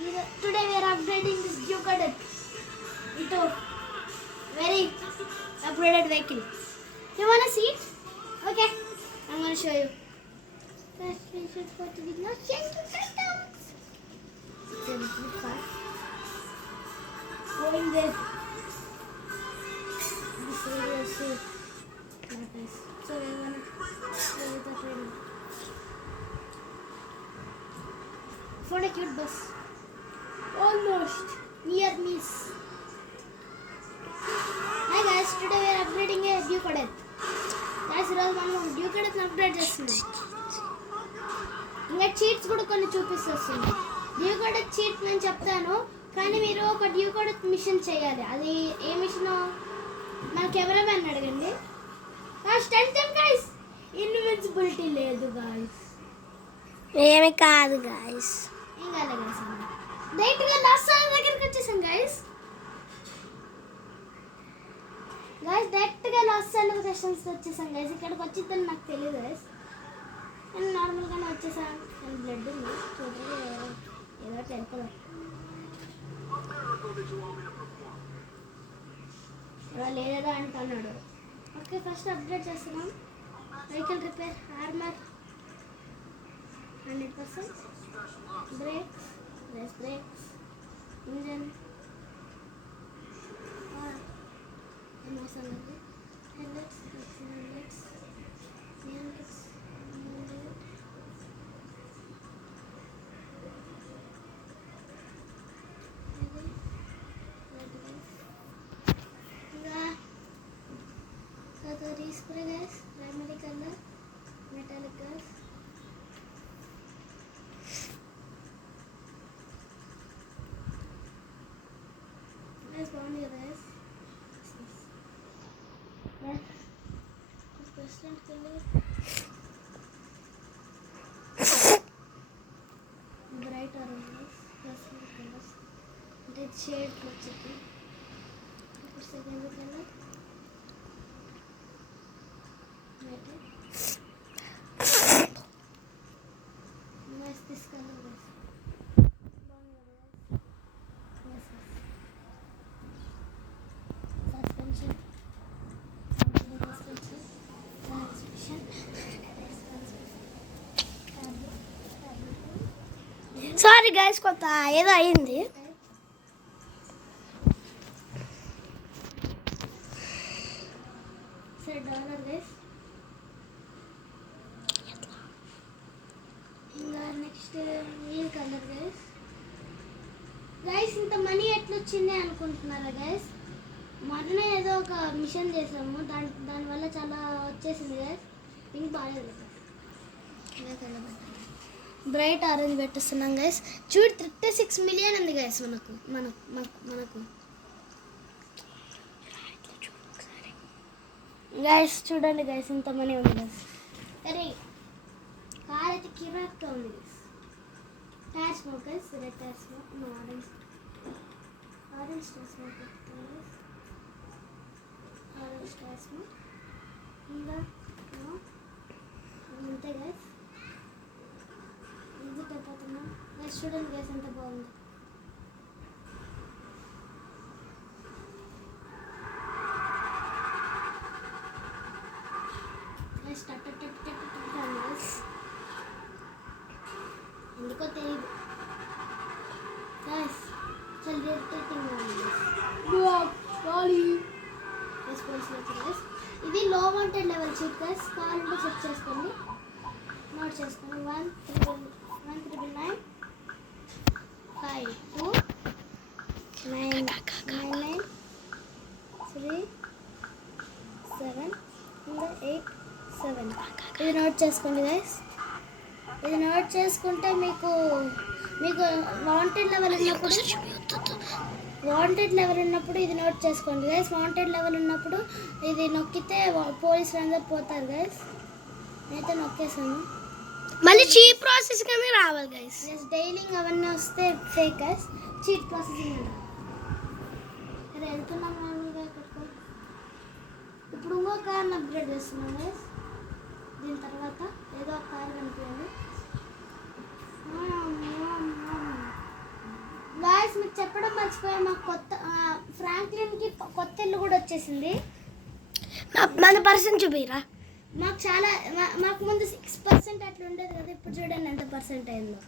Today we are upgrading this Ducati into very upgraded vehicle. You wanna see it? Okay, I'm gonna show you. First, we should go to the change to customs. Going there. This area is so nice. So we wanna go with the train. For a cute bus. Almost near miss. Hi guys, today we are upgrading a Ducati. Guys, ఈరోజు మనం డ్యూకెట్ని అప్గ్రేడ్ చేస్తున్నాం. ఇంకా చీట్స్ కూడా కొన్ని చూపిస్తుంది. డ్యూకెట్ చీట్ నేను చెప్తాను, కానీ మీరు ఒక డ్యూకెట్ మిషన్ చేయాలి. అది ఏ మిషన్ మన కెమెరామెన్ అడగండి. స్టెంటన్ గైస్, ఇన్విజిబిలిటీ లేదు గాయస్, ఏమి కాదు గాయస్. ఏం కాదు గాయస్, డైరెక్ట్గా లాస్ట్ దగ్గరికి వచ్చేసాం గాయస్. డైరెక్ట్గా లాస్ట్ సెలబ్రేషన్స్ వచ్చేసాం గైస్. ఇక్కడికి వచ్చిందని నాకు తెలియదు గైస్, నేను నార్మల్గానే వచ్చేసాను. నేను బ్లడ్ ఉంది చూడండి, ఏదో టెంపుల్ లేదో అంటున్నాడు. ఓకే, ఫస్ట్ అప్డేట్ చేస్తున్నాం. Vehicle repair, armour 100%, brakes, race brakes, engine emotionally, headlights, neon lights, spray gas, primary color, metallic gas. Nice boundary guys. President color, bright orange, president colors, red shade వచ్చేది. Second colour nice, this colour guys suspension. Sorry guys, కొంత ఏదో అయింది. Dollar guys. ఇంకా నెక్స్ట్ ఈ colour guys. Guys, ఇంత మనీ ఎట్లా వచ్చింది అనుకుంటున్నారా గైస్? మొన్న ఏదో ఒక మిషన్ చేసాము, దానివల్ల చాలా వచ్చేసింది గైస్. పింక్ బాగాలేదు. బ్రైట్ ఆరెంజ్ పెట్టిస్తున్నాం గైస్. చూడు 36 మిలియన్ ఉంది గైస్ మనకు గైస్. చూడండి గైస్, ఇంత మనీ ఉంది గైస్. అరే కార్ అయితే కిరాక్గా ఉంది guys. Tyre smoke guys, red tyre smoke, orange tyre smoke పెట్టుకుంటాం గైస్. ఆరెంజ్ టైర్ స్మోక్ ఇంకా అంతే గైస్. విజిట్ అయిపోతున్నాం గైస్. చూడండి గైస్, ఎంత బాగుంది. గైస్ ఎందుకో తెలియదు గైస్, చాలా ఇరిటేటింగ్ ఉంది గైస్. ఇది లో వాంటెడ్ లెవెల్ చీట్ గైస్. కావాలంటే చెక్ చేసుకోండి, నోట్ చేసుకోండి. 199 52 999 3 7 8 7. ఇది నోట్ చేసుకోండి గైస్. ఇది నోట్ చేసుకుంటే మీకు వాంటెడ్ లెవెల్ ఉన్నప్పుడు ఇది నోట్ చేసుకోండి గైస్. వాంటెడ్ లెవెల్ ఉన్నప్పుడు ఇది నొక్కితే పోలీసులు అందరు పోతారు గైస్. నేనైతే నొక్కేసాను. మళ్ళీ చీప్ ప్రాసెసింగ్ అనేది రావాలి గైస్. డైలింగ్ అవన్నీ వస్తే ఫేక్ గైస్, చీట్ ప్రాసెసింగ్ అంట. అదే వెళ్తున్నాం మామూలుగా ఇక్కడికి. ఇప్పుడు ఇంకో కార్ని అప్గ్రేడ్ చేస్తున్నాం గైస్. దీని తర్వాత ఏదో ఒక కార్ కనిపించింది. చెప్పడం మర్చిపోయా, మాకు ఫ్రాంక్లిన్కి కొత్త ఇల్లు కూడా వచ్చేసింది. మన పర్సన్ చూపిరా. మాకు చాలా మాకు ముందు 6% అట్లా ఉండేది కదా, ఇప్పుడు చూడండి ఎంత పర్సెంట్ అయిందో.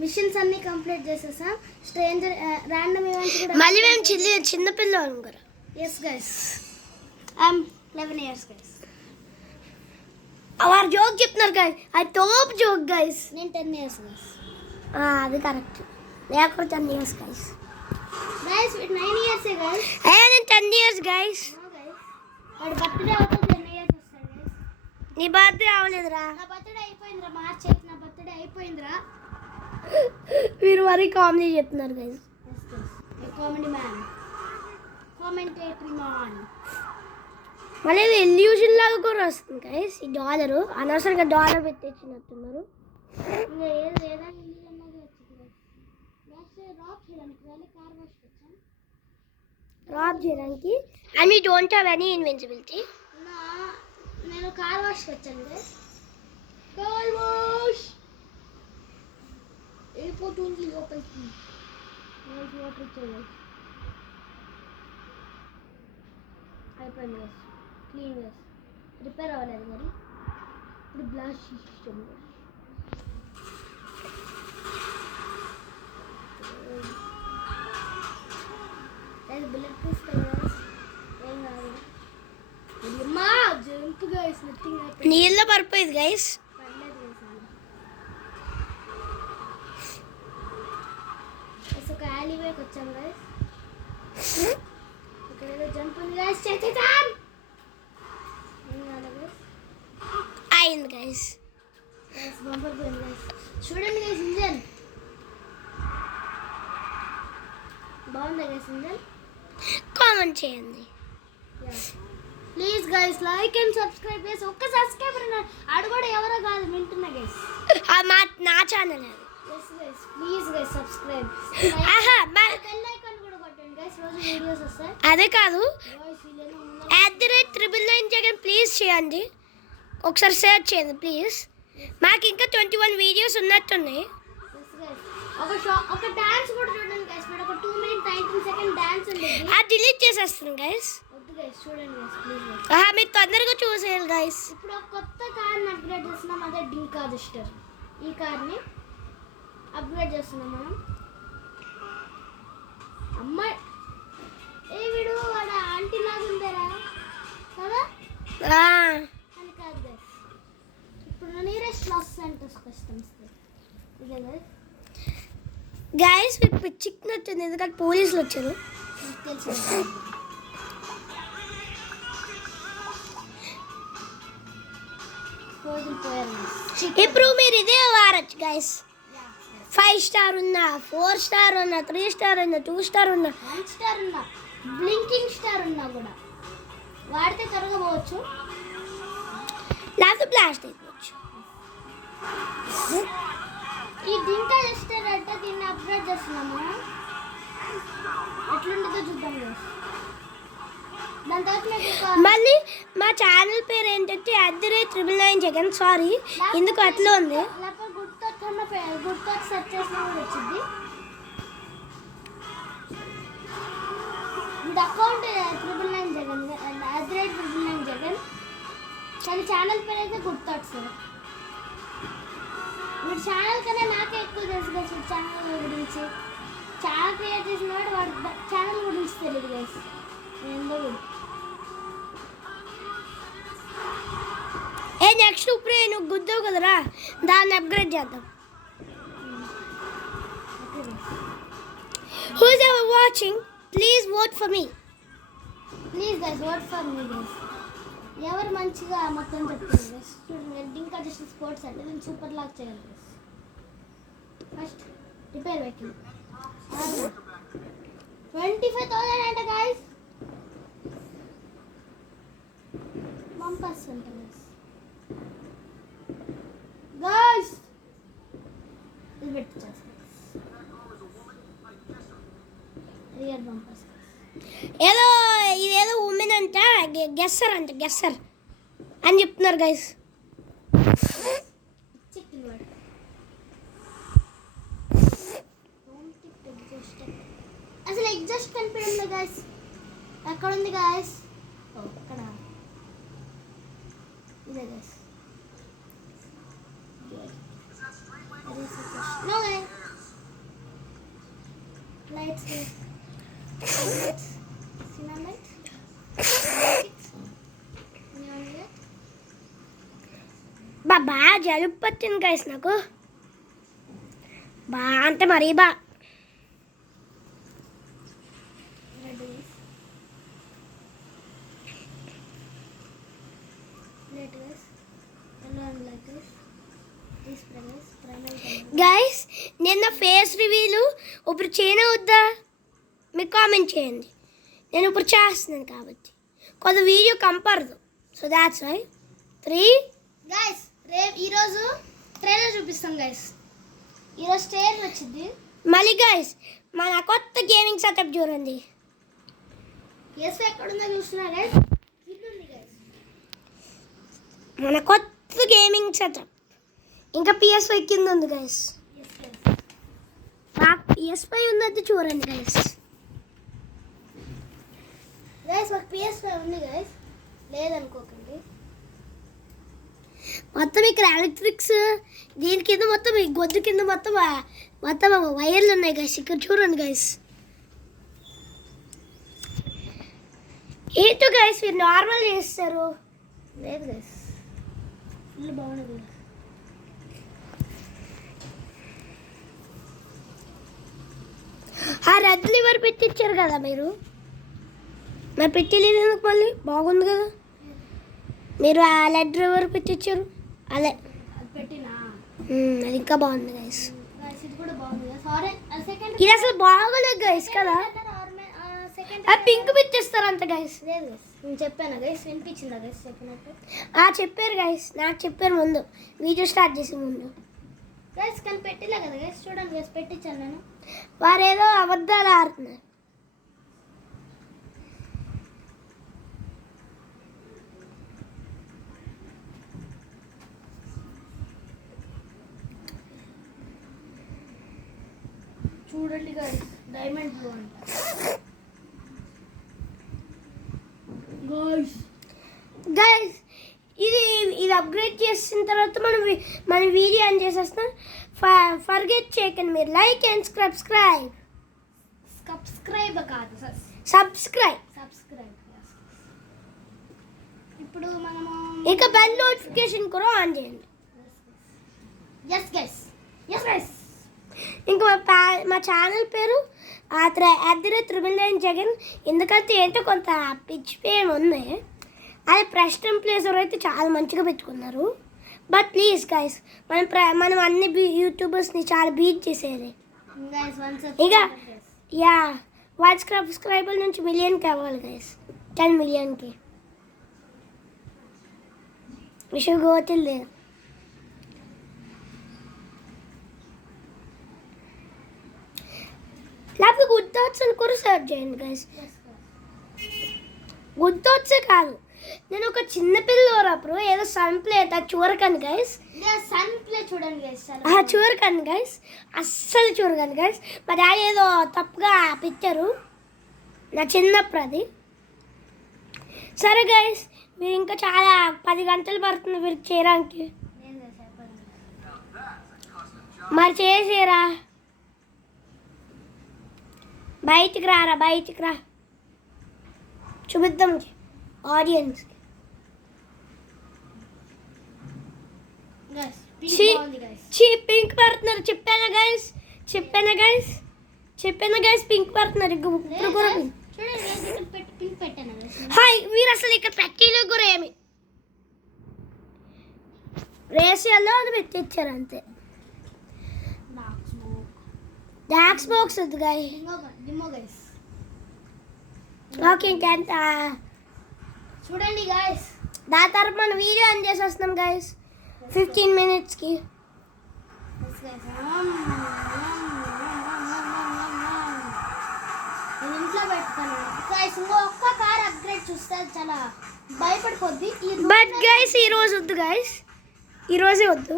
మిషన్స్ అన్నీ కంప్లీట్ చేసేసాం. స్ట్రేంజర్ ర్యాండమ్ ఈవెంట్స్ కూడా మళ్ళీ మేము చిన్న పిల్లలు కదా. Yes guys, I'm 11 years guys. వారు జోక్ చెప్తున్నారు గైస్, అది టోప్ జోక్ గైస్. నేను 10 years గైస్. అది కరెక్ట్. నేను కూడా 10 years guys. Guys 9 years guys. నేను 10 years గైస్. వాడి బర్త్డే అవుతుంది 10 years వస్తాడు గైస్. నీ బర్త్డే అవలేదురా. నా బర్త్డే అయిపోయిందిరా, మార్చ్ 8 నా బర్త్డే అయిపోయిందిరా. మీరు మరీ కామెడీ చెప్తున్నారు guys. Comedy man, commentary man. మళ్ళీ ఇది ఇల్యూజన్ లాగా కూడా వస్తుంది గైస్. ఈ డాలరు అనవసరంగా డాలర్ పెట్టేసినట్టున్నారు. ఇంకా ఏది లేదా ఇల్లు అన్నది వచ్చింది గైస్. రాక్ చేయడానికి వెళ్ళి కార్ వాష్ వచ్చాను. రాబ్ చేయడానికి. And me don't have any invincibility. నేను కార్ వాష్కి వచ్చాను గైస్. కార్ వాష్ అయిపోతుంది లోపలికి. వాటర్ ఇచ్చేది అయిపోయింది గైస్. Clean guys. రిపేర్ అవ్వలేదు మరి. ఇప్పుడు glass system bullet proof guys. ఏం కాదు. అమ్మా జంప్ గైస్, నథింగ్ అయిపోయింది. నీళ్ళ పడిపోయింది గైస్. పర్లేదు గైస్. ఒక alley-way-కి వచ్చాం గైస్. ఇక్కడ ఏదో జంప్ ఉంది గైస్, చేసేద్దాం. ఏం కాదు గైస్. అయింది గైస్. గైస్ బంపర్ పోయింది గైస్. చూడండి గైస్, ఇంజన్ బాగుందా గైస్? ఇంజన్ కామెంట్ చేయండి. Please guys like and subscribe guys. ఒక్క సబ్స్క్రైబర్ ఆడు కూడా ఎవరో కాదు, వింటున్నా గైస్. నా ఛానల్ అది. Yes guys, please guys subscribe. Bell icon కూడా కొట్టండి గైస్, రోజు వీడియోస్ వస్తాయి. అదే కాదు, గైస్ వీళ్ళేమో ఉన్నారు. @999 జగన్ ప్లీజ్ చేయండి. ఒకసారి సెర్చ్ చేయండి ప్లీజ్. మాకు ఇంకా 21 వీడియోస్ ఉన్నట్టున్నాయి. ఒక డాన్స్ కూడా చూడండి గైస్. మీరు ఒక 2 minutes 19 seconds డాన్స్ ఉండేది. అది డిలీట్ చేసేస్తాను గైస్. వద్దు గైస్, చూడండి గైస్ ప్లీజ్. మీరు తొందరగా చూసేయాలి గైస్. ఇప్పుడు ఒక కొత్త కార్ని అప్గ్రేడ్ చేస్తున్నాం, అదే డింకా జస్టర్. ఈ కార్ని అప్గ్రేడ్ చేస్తున్నాం మనం. అమ్మాయి ఏ వీడు వాడు ఆంటీ లాగా ఉందేరా కదా అని కాదు గైస్. ఇప్పుడు నియరెస్ట్ లాస్ సెంటర్స్కి వస్తాం. ఇదే గైస్. గైస్ మీకు పిచ్చిక్కినట్టుంది, ఎందుకంటే పోలీసులు వచ్చారు. తెలుసు రోజులు పోయారు. ఇప్పుడు మీరు ఇదే వాడచ్చు గైస్. 5 star ఉన్నా, 4 star ఉన్నా, 3 star ఉన్నా, 2 star ఉన్నా, 1 star ఉన్నా, బ్లింకింగ్ స్టార్ ఉన్నా కూడా వాడితే త్వరగా పోవచ్చు. లేకపోతే బ్లాస్ట్ అయిపోవచ్చు. ఈ డింకా జస్టర్ అంటే దీన్ని అప్గ్రేడ్ చేస్తున్నాము. ఎట్లుంటుందో చూద్దాం guys. దాని తర్వాత మీకు మళ్ళీ మా ఛానల్ పేరు ఏంటంటే @999 జగన్. సారీ ఎందుకు అట్లా ఉంది. లేకపోతే గుర్తు సెర్చ్ చేసినా కూడా వచ్చింది. మీ అకౌంట్ 999 జగన్, @999 జగన్. కానీ ఛానల్ పేరు అయితే గుర్తొచ్చు సార్. వీడు ఛానల్ కన్నా నాకే ఎక్కువ తెలుసు గైస్. వీడు ఛానల్ గురించి, ఛానల్ క్రియేట్ చేసిన వాడు ఛానల్ గురించి తెలియదు గైస్. ఏందో నెక్స్ట్ ఇప్పుడే నువ్వు గుద్దావు కదరా, దాన్ని అప్గ్రేడ్ చేద్దాం. Who is ever watching please vote for me. Please guys vote for me guys. ఎవరు మంచిగా మొత్తం చెప్తారు గైస్. చూడండి డింకా జస్ట్ స్పోర్ట్స్ అంటే నేను సూపర్ లాక్ చేయాలి గైస్. ఫస్ట్ రిపేర్ వెహికల్ 25,000 అంట గైస్. బంపర్స్ అంట గైస్. గైస్ ఇది పెట్టేస్తాను. రియర్ బంపర్స్ ఇదేదో ఉమెన్ అంట, గెస్సర్ అని చెప్తున్నారు గైస్. చికెన్ వాడు కనిపించలేదు గైస్. ఎక్కడ ఉంది గైస్? అక్కడ ఇదే guys. No guys. Lights guys. Cinema lights. బాగా జలుబు పట్టింది గైస్ నాకు. బాగా అంటే మరీ బా. గైస్ నిన్న ఫేస్ రివ్యూలు ఇప్పుడు చేయనే వద్దా మీకు కామెంట్ చేయండి. నేను ఇప్పుడు చేస్తున్నాను కాబట్టి కొంత వీడియో కంపరదు. సో దాట్స్ వై 3 గైస్ రేపు ఈరోజు ట్రైలర్ చూపిస్తాం గైస్. ఈరోజు ట్రైలర్ వచ్చింది. మళ్ళీ గైస్ మన కొత్త గేమింగ్ సెటప్ చూడండి. ఎస్ ఎక్కడ ఉందో చూస్తున్నా గైస్. ఇట్లుంది గైస్ మన కొత్త గేమింగ్ సెటప్. ఇంకా PS5 కింద ఉంది గైస్. PS5 ఉందంటే చూడండి గైస్. గైస్ మాకు PS5 ఉంది గైస్, లేదనుకోకండి. మొత్తం ఇక్కడ ఎలక్ట్రిక్స్ దీని కింద మొత్తం ఈ గొద్దు కింద మొత్తం వైర్లు ఉన్నాయి గైస్. ఇక్కడ చూడండి గైస్. ఏంటో గైస్ మీరు నార్మల్ చేస్తారు. లేదు గైస్ ఇల్లు బాగుంది. ఆ రెడ్ లివర్ పెట్టించారు కదా మీరు, మరి పెట్టలేదు ఎందుకు? మళ్ళీ బాగుంది కదా. మీరు ఆ రెడ్ లివర్ పెట్టించారు అదే అది పెట్టినా అది ఇంకా బాగుంది గైస్. గైస్ ఇది కూడా బాగుంది గైస్. ఆరెంజ్ సెకండ్ ఇది అసలు బాగోలేదు గైస్ కదా. సెకండ్ ఆ పింక్ పెట్టిస్తారు అంత గైస్. లేదు గైస్ నేను చెప్పాను గైస్, వినిపించిందా గైస్ చెప్పినట్టు? చెప్పారు గైస్, నాకు చెప్పారు ముందు వీడియో స్టార్ట్ చేసే ముందు. గైస్ కానీ పెట్టిలే కదా గైస్. చూడండి గైస్ పెట్టించాను నేను. వారేదో అబద్ధాలు ఆడుతున్నారు. చూడండి గైస్ డైమండ్ బ్లూ అంట గైస్. గైస్ ఇది అప్గ్రేడ్ చేసిన తర్వాత మన వీడియో ఆన్ చేసేస్తాం. ఫర్గెట్ చేయకండి మీరు లైక్ అండ్ సబ్స్క్రైబ్. సబ్స్క్రైబ్ కాదు సబ్స్క్రైబ్. ఇప్పుడు మనము ఇంకా బెల్ నోటిఫికేషన్ కూడా ఆన్ చేయండి. Yes guys yes guys. ఇంకా మా ఛానల్ పేరు @399 ఎందుకంటే ఏంటో కొంత పిచ్ పేరు ఉంది. అది ప్రెస్టన్ ప్లేసర్ అయితే చాలా మంచిగా పెట్టుకున్నారు. బట్ ప్లీజ్ గైస్ మనం అన్ని యూట్యూబర్స్ని చాలా బీట్ చేసేది. ఇక 1 సబ్స్క్రైబర్ నుంచి మిలియన్ కావాలి గైస్. 10 మిలియన్కి విషయం గోతిల్. లేకపోతే గుడ్ థాట్స్ అని కూడా సర్చ్ చేయండి గైస్. గుడ్ థాట్సే కాదు, నేను ఒక చిన్న పిల్లప్పుడు ఏదో సన్ ప్లే అది చూడకండి గైస్. సన్ ప్లే చూడండి గైస్. చూడకండి గైస్, అస్సలు చూడకండి గైస్. మా డాడీ ఏదో తప్పుగా పెట్టారు నా చిన్నప్పుడు అది. సరే గైస్ మీరు ఇంకా చాలా 10 గంటలు పడుతుంది మీరు చేయడానికి. మరి చేసేరా, బయటికి రారా, బయటికి రా చూపిద్దాం ఆడియన్స్. పింక్ పడుతున్నారు చెప్పానా గైస్, చెప్పానా గైస్ పింక్ పడుతున్నారు. హాయ్ మీరు అసలు ఇక్కడ పెట్టిలో కూడా ఏమి రేషియాలో అది పెట్టించారు అంతే. డార్క్ స్మోక్స్ వద్దు గైస్. ఓకే ఇంకెంత చూడండి గైస్. దాని తర్వాత మనం వీడియో ఆన్ చేసి వస్తున్నాం గైస్ 15 మినిట్స్కి. ఇంట్లో పెట్టుకున్నాను గైస్. ఒక్క కార్ అప్గ్రేడ్ చూస్తే చాలా భయపడిపోద్ది. బట్ గైస్ ఈరోజు వద్దు గైస్, ఈరోజే వద్దు.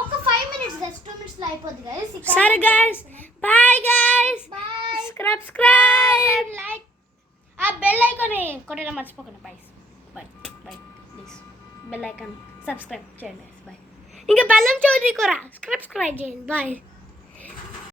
ఒక 5 మినిట్స్ గైస్, 2 మినిట్స్లో అయిపోద్ది గైస్. సరే guys bye guys. Bye. Subscribe. Like ఆ బెల్ ఐకాన్ కొట్టడం మర్చిపోకండి. Bye bye bye. Please bell icon subscribe చేయండి. బాయ్. ఇంకా బెల్లం చౌదరి కూర సబ్స్క్రైబ్ చేయండి. బాయ్.